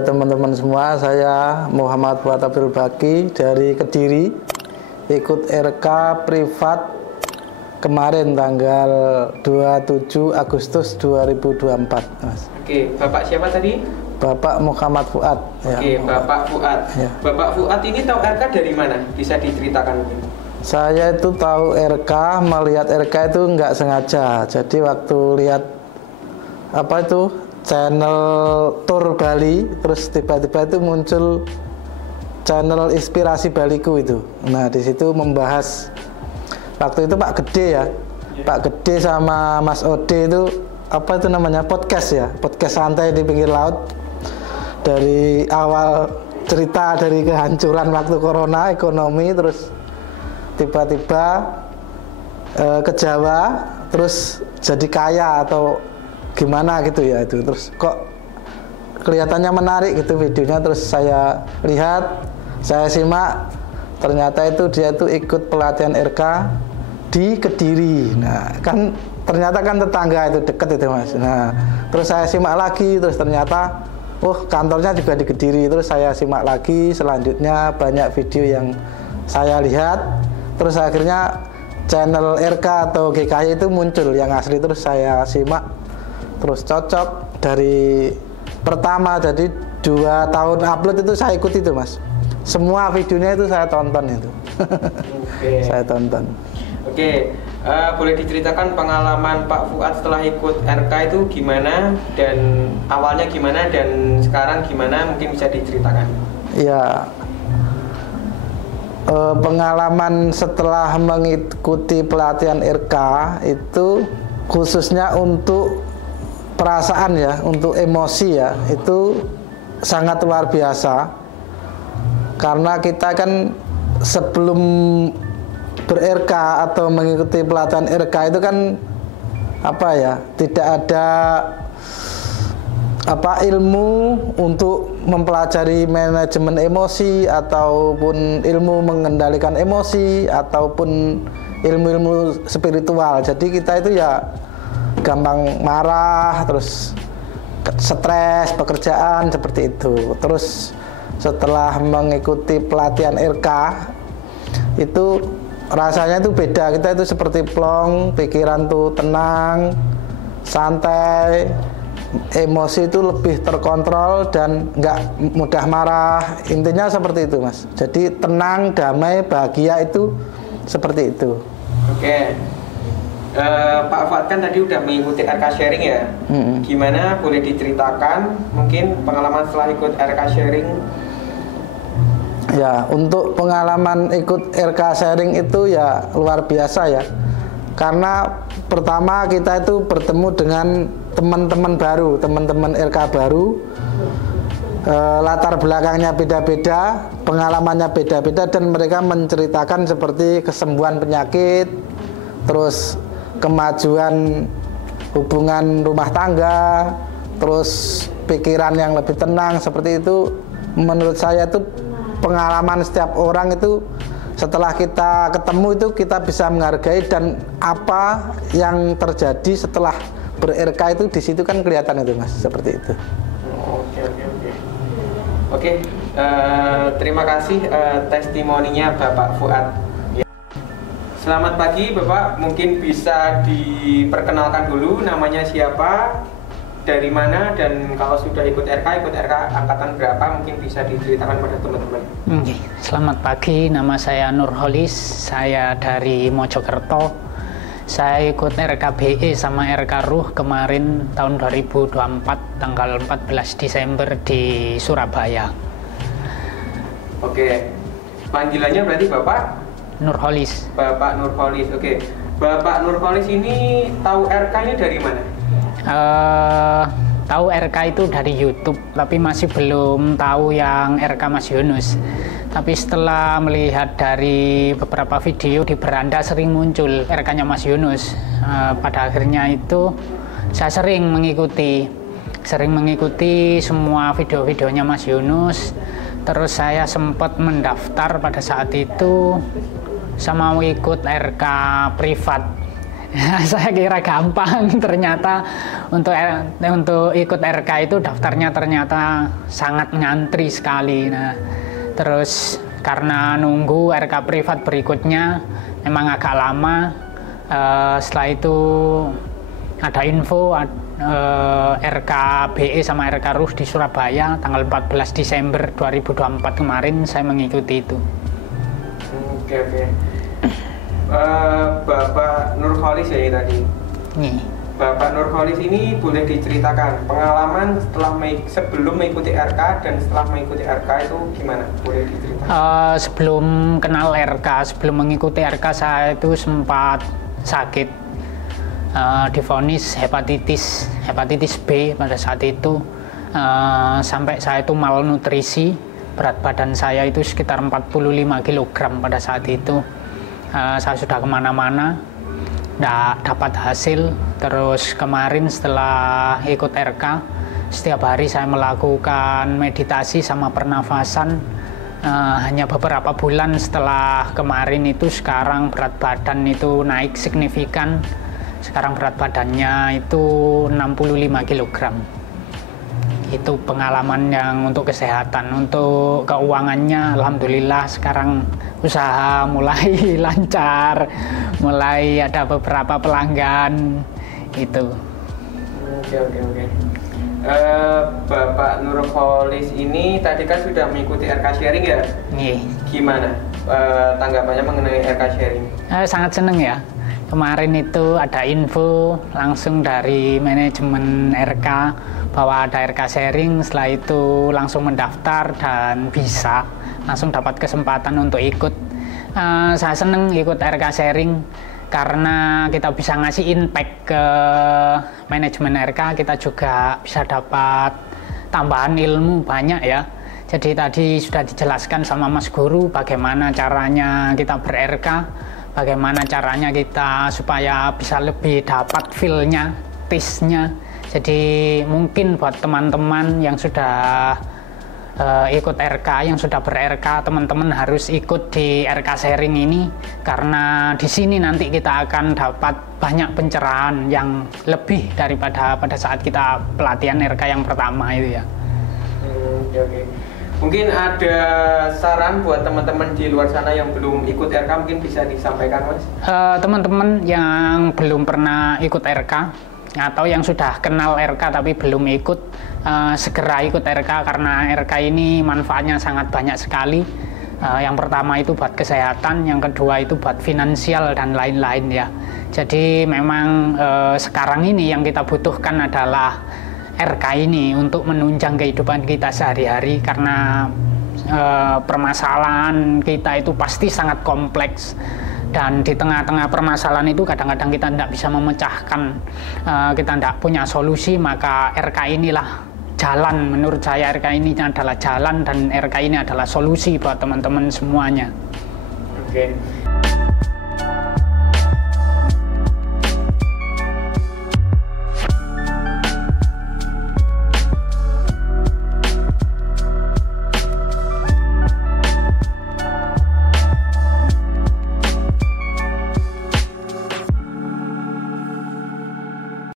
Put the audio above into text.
Halo teman-teman semua, saya Muhammad Fuad Abdul Baki dari Kediri. Ikut RK privat kemarin tanggal 27 Agustus 2024, Mas. Oke, Bapak siapa tadi? Bapak Muhammad Fuad. Oke, Bapak Fuad. Ya. Bapak Fuad ini tahu RK dari mana? Bisa diceritakan mungkin? Saya itu tahu RK, melihat RK itu nggak sengaja. Jadi waktu lihat apa itu channel Tour Bali, terus tiba-tiba itu muncul channel Inspirasi Baliku itu. Nah di situ membahas waktu itu Pak Gede ya, Pak Gede sama Mas Ode itu apa itu namanya podcast ya, podcast santai di pinggir laut. Dari awal cerita dari kehancuran waktu corona ekonomi, terus tiba-tiba ke Jawa, terus jadi kaya atau gimana gitu ya itu, terus kok kelihatannya menarik gitu videonya, terus saya lihat, saya simak, ternyata itu dia tuh ikut pelatihan RK di Kediri. Nah kan ternyata kan tetangga itu, deket itu Mas. Nah terus saya simak lagi, terus ternyata kantornya juga di Kediri. Terus saya simak lagi, selanjutnya banyak video yang saya lihat, terus akhirnya channel RK atau GKI itu muncul yang asli, terus saya simak, terus cocok. Dari pertama jadi 2 tahun upload itu saya ikut itu Mas, semua videonya itu saya tonton itu. Oke. Saya tonton. Oke, boleh diceritakan pengalaman Pak Fuad setelah ikut RK itu gimana, dan awalnya gimana dan sekarang gimana, mungkin bisa diceritakan? Ya, pengalaman setelah mengikuti pelatihan RK itu khususnya untuk perasaan ya, untuk emosi ya, itu sangat luar biasa. Karena kita kan sebelum ber-RK atau mengikuti pelatihan RK itu kan apa ya, tidak ada ilmu untuk mempelajari manajemen emosi ataupun ilmu mengendalikan emosi ataupun ilmu-ilmu spiritual. Jadi kita itu ya gampang marah, terus stres pekerjaan seperti itu. Terus setelah mengikuti pelatihan RK itu rasanya itu beda, kita itu seperti plong, pikiran tuh tenang, santai, emosi itu lebih terkontrol dan nggak mudah marah. Intinya seperti itu Mas. Jadi tenang, damai, bahagia itu seperti itu. Oke. Pak Fuad kan tadi udah mengikuti RK sharing ya. Gimana, boleh diceritakan mungkin pengalaman setelah ikut RK sharing? Ya, untuk pengalaman ikut RK sharing itu ya luar biasa ya. Karena pertama kita itu bertemu dengan teman-teman baru, teman-teman RK baru. Latar belakangnya beda-beda, pengalamannya beda-beda, dan mereka menceritakan seperti kesembuhan penyakit, terus kemajuan hubungan rumah tangga, terus pikiran yang lebih tenang seperti itu. Menurut saya itu pengalaman setiap orang itu setelah kita ketemu itu kita bisa menghargai, dan apa yang terjadi setelah ber-RK itu di situ kan kelihatan itu Mas, seperti itu. Oke, terima kasih testimoninya Bapak Fuad. Selamat pagi Bapak, mungkin bisa diperkenalkan dulu namanya siapa, dari mana, dan kalau sudah ikut RK angkatan berapa, mungkin bisa diceritakan pada teman-teman. Selamat pagi, nama saya Nurholis, saya dari Mojokerto. Saya ikut RKBE sama RK Ruh kemarin tahun 2024 tanggal 14 Desember di Surabaya. Oke, panggilannya berarti Bapak? Nurholis. Bapak Nurholis, oke. Bapak Nurholis ini tahu RK ini dari mana? Tahu RK itu dari YouTube, tapi masih belum tahu yang RK Mas Yunus. Tapi setelah melihat dari beberapa video di beranda sering muncul RK-nya Mas Yunus, pada akhirnya itu saya sering mengikuti semua video-videonya Mas Yunus. Terus saya sempat mendaftar pada saat itu, saya mau ikut RK privat Saya kira gampang, ternyata untuk ikut RK itu daftarnya ternyata sangat ngantri sekali. Nah, terus karena nunggu RK privat berikutnya memang agak lama. Setelah itu ada info RK BE sama RK RUH di Surabaya tanggal 14 Desember 2024 kemarin saya mengikuti itu. Oke. Bapak Nurholis ya ini tadi. Nih. Bapak Nurholis ini boleh diceritakan pengalaman sebelum mengikuti RK dan setelah mengikuti RK itu gimana? Boleh diceritakan? Sebelum kenal RK, sebelum mengikuti RK saya itu sempat sakit, divonis hepatitis B pada saat itu, sampai saya itu malnutrisi, berat badan saya itu sekitar 45 kg pada saat itu. Saya sudah kemana-mana, tidak dapat hasil. Terus kemarin setelah ikut RK, setiap hari saya melakukan meditasi sama pernafasan. Hanya beberapa bulan setelah kemarin itu, sekarang berat badan itu naik signifikan. Sekarang berat badannya itu 65 kg. Itu pengalaman yang untuk kesehatan. Untuk keuangannya alhamdulillah sekarang usaha mulai lancar, mulai ada beberapa pelanggan itu. Oke. Bapak Nurholis ini tadi kan sudah mengikuti RK sharing ya? Nih. Gimana tanggapannya mengenai RK sharing? Sangat seneng ya. Kemarin itu ada info langsung dari manajemen RK bahwa ada RK sharing. Setelah itu langsung mendaftar dan bisa langsung dapat kesempatan untuk ikut. Saya seneng ikut RK sharing karena kita bisa ngasih impact ke manajemen RK. Kita juga bisa dapat tambahan ilmu banyak ya. Jadi tadi sudah dijelaskan sama Mas Guru bagaimana caranya kita ber-RK, bagaimana caranya kita supaya bisa lebih dapat feel-nya, taste-nya. Jadi mungkin buat teman-teman yang sudah ikut RK, yang sudah ber-RK, teman-teman harus ikut di RK sharing ini, karena di sini nanti kita akan dapat banyak pencerahan yang lebih daripada pada saat kita pelatihan RK yang pertama itu ya. Oke. Mungkin ada saran buat teman-teman di luar sana yang belum ikut RK, mungkin bisa disampaikan, Mas? Teman-teman yang belum pernah ikut RK atau yang sudah kenal RK tapi belum ikut, segera ikut RK karena RK ini manfaatnya sangat banyak sekali. Yang pertama itu buat kesehatan, yang kedua itu buat finansial dan lain-lain ya. Jadi memang sekarang ini yang kita butuhkan adalah RK ini untuk menunjang kehidupan kita sehari-hari, karena permasalahan kita itu pasti sangat kompleks, dan di tengah-tengah permasalahan itu kadang-kadang kita tidak bisa memecahkan, kita tidak punya solusi. Maka RK inilah jalan, menurut saya RK ini adalah jalan, dan RK ini adalah solusi buat teman-teman semuanya. Oke.